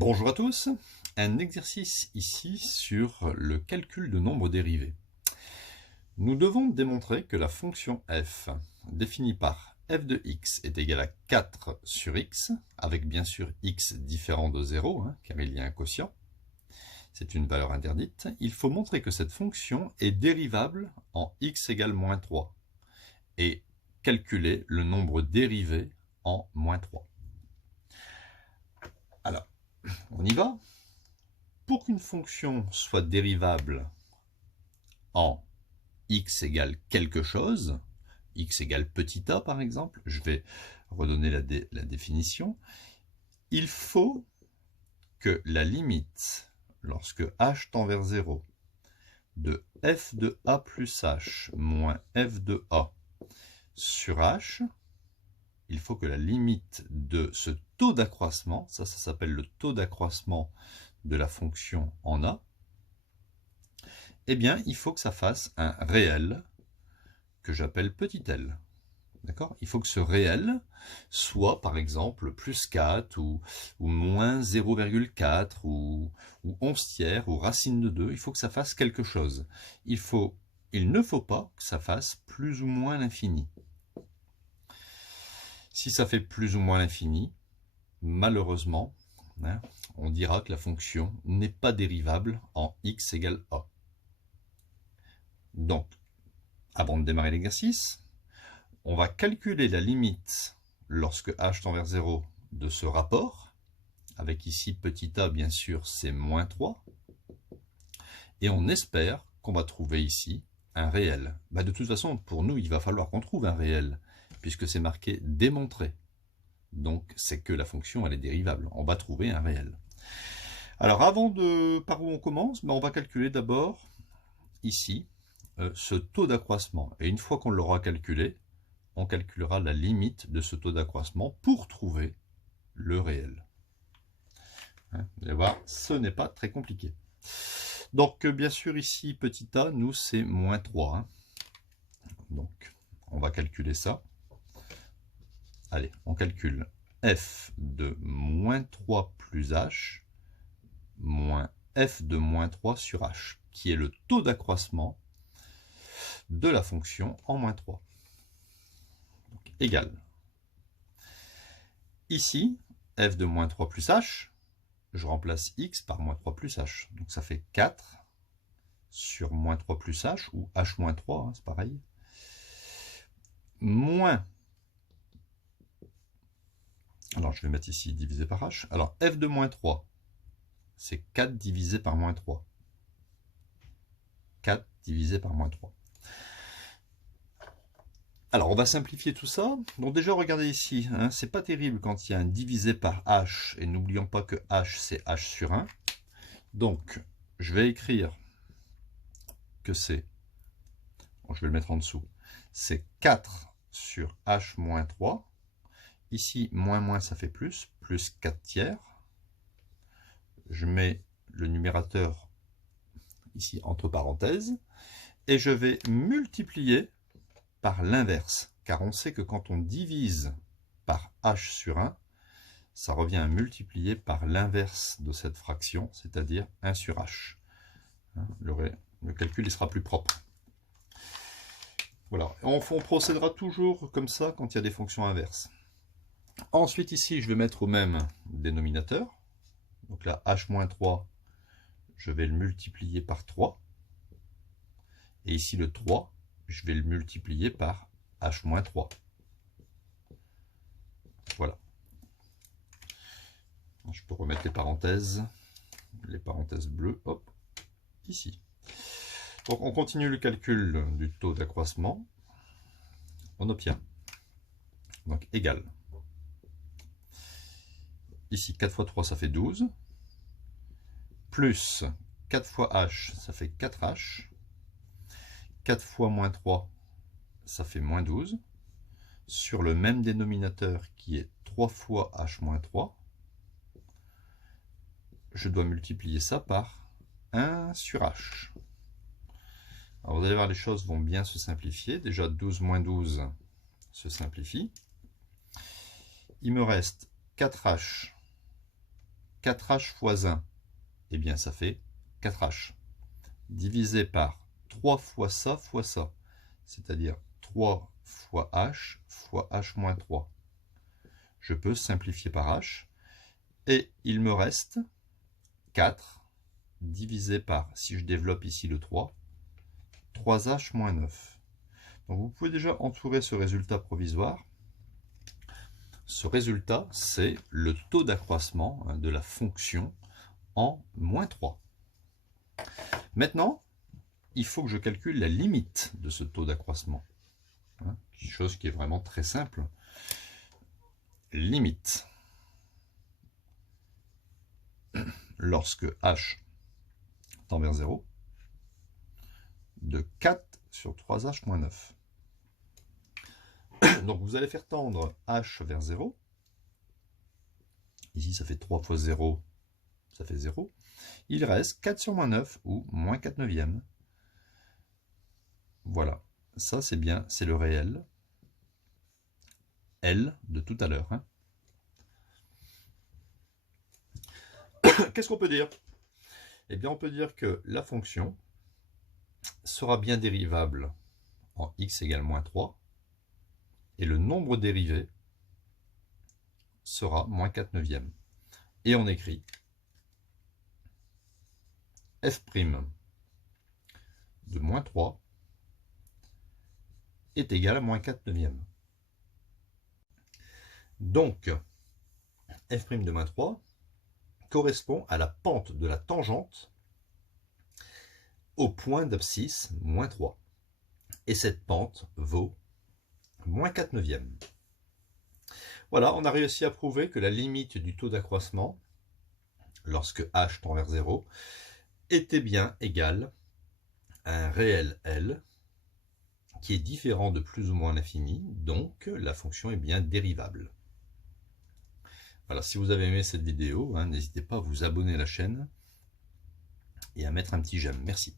Bonjour à tous, un exercice ici sur le calcul de nombres dérivés. Nous devons démontrer que la fonction f, définie par f de x est égale à 4 sur x, avec bien sûr x différent de 0, car il y a un quotient. C'est une valeur interdite. Il faut montrer que cette fonction est dérivable en x égale moins 3 et calculer le nombre dérivé en moins 3. Alors, on y va. Pour qu'une fonction soit dérivable en x égale quelque chose, x égale petit a par exemple, je vais redonner la définition, il faut que la limite, lorsque h tend vers 0, de f de a plus h moins f de a sur h, il faut que la limite de ce taux d'accroissement, ça s'appelle le taux d'accroissement de la fonction en a, eh bien, il faut que ça fasse un réel que j'appelle petit l. D'accord ? Il faut que ce réel soit, par exemple, plus 4 ou moins 0,4 ou 11 tiers ou racine de 2. Il faut que ça fasse quelque chose. Il ne faut pas que ça fasse plus ou moins l'infini. Si ça fait plus ou moins l'infini, malheureusement, on dira que la fonction n'est pas dérivable en x égale a. Donc, avant de démarrer l'exercice, on va calculer la limite lorsque h tend vers 0 de ce rapport, avec ici petit a, bien sûr, c'est moins 3, et on espère qu'on va trouver ici un réel. De toute façon, pour nous, il va falloir qu'on trouve un réel, puisque c'est marqué démontrer. Donc, c'est que la fonction, elle est dérivable. On va trouver un réel. Alors, par où on commence, on va calculer d'abord, ici, ce taux d'accroissement. Et une fois qu'on l'aura calculé, on calculera la limite de ce taux d'accroissement pour trouver le réel. Vous allez voir, ce n'est pas très compliqué. Donc, bien sûr, ici, petit a, nous, c'est moins 3. Donc, on va calculer ça. Allez, on calcule f de moins 3 plus h moins f de moins 3 sur h, qui est le taux d'accroissement de la fonction en moins 3. Donc, égal. Ici, f de moins 3 plus h, je remplace x par moins 3 plus h. Donc ça fait 4 sur moins 3 plus h, ou h moins 3, c'est pareil, moins, alors je vais mettre ici divisé par h, alors f de moins 3, c'est 4 divisé par moins 3. 4 divisé par moins 3. Alors, on va simplifier tout ça. Donc déjà, regardez ici, c'est pas terrible quand il y a un divisé par h, et n'oublions pas que h, c'est h sur 1. Donc, je vais écrire que c'est, je vais le mettre en dessous, c'est 4 sur h moins 3. Ici, moins, ça fait plus 4 tiers. Je mets le numérateur ici entre parenthèses, et je vais multiplier par l'inverse, car on sait que quand on divise par h sur 1, ça revient à multiplier par l'inverse de cette fraction, c'est-à-dire 1 sur h. Le calcul il sera plus propre. Voilà, on procédera toujours comme ça quand il y a des fonctions inverses. Ensuite ici, je vais mettre au même dénominateur. Donc là, h-3, je vais le multiplier par 3. Et ici le 3, je vais le multiplier par h-3. Voilà. Je peux remettre les parenthèses bleues, hop, ici. Donc on continue le calcul du taux d'accroissement. On obtient, donc égal. Ici 4 fois 3, ça fait 12. Plus 4 fois h, ça fait 4h. 4 fois moins 3, ça fait moins 12. Sur le même dénominateur qui est 3 fois h moins 3, je dois multiplier ça par 1 sur h. Alors vous allez voir, les choses vont bien se simplifier. Déjà 12 moins 12 se simplifie. Il me reste 4h 4h fois 1, eh bien ça fait 4h. Divisé par 3 fois ça, c'est-à-dire 3 fois h fois h moins 3. Je peux simplifier par h, et il me reste 4 divisé par, si je développe ici le 3, 3h moins 9. Donc vous pouvez déjà entourer ce résultat provisoire. Ce résultat, c'est le taux d'accroissement de la fonction en moins 3. Maintenant, il faut que je calcule la limite de ce taux d'accroissement. Quelque chose qui est vraiment très simple. Limite. Lorsque h tend vers 0, de 4 sur 3h moins 9. Donc vous allez faire tendre h vers 0. Ici, ça fait 3 fois 0, ça fait 0. Il reste 4 sur moins 9, ou moins 4 neuvièmes. Voilà, ça c'est bien, c'est le réel. L de tout à l'heure. Qu'est-ce qu'on peut dire? Eh bien, on peut dire que la fonction sera bien dérivable en x égale moins 3, et le nombre dérivé sera moins 4 neuvièmes. Et on écrit f' de moins 3 est égal à moins 4 neuvièmes. Donc, f' de moins 3 correspond à la pente de la tangente au point d'abscisse moins 3. Et cette pente vaut moins 4 neuvièmes. Voilà, on a réussi à prouver que la limite du taux d'accroissement, lorsque h tend vers 0, était bien égale à un réel L qui est différent de plus ou moins l'infini, donc la fonction est bien dérivable. Voilà, si vous avez aimé cette vidéo, n'hésitez pas à vous abonner à la chaîne et à mettre un petit j'aime. Merci.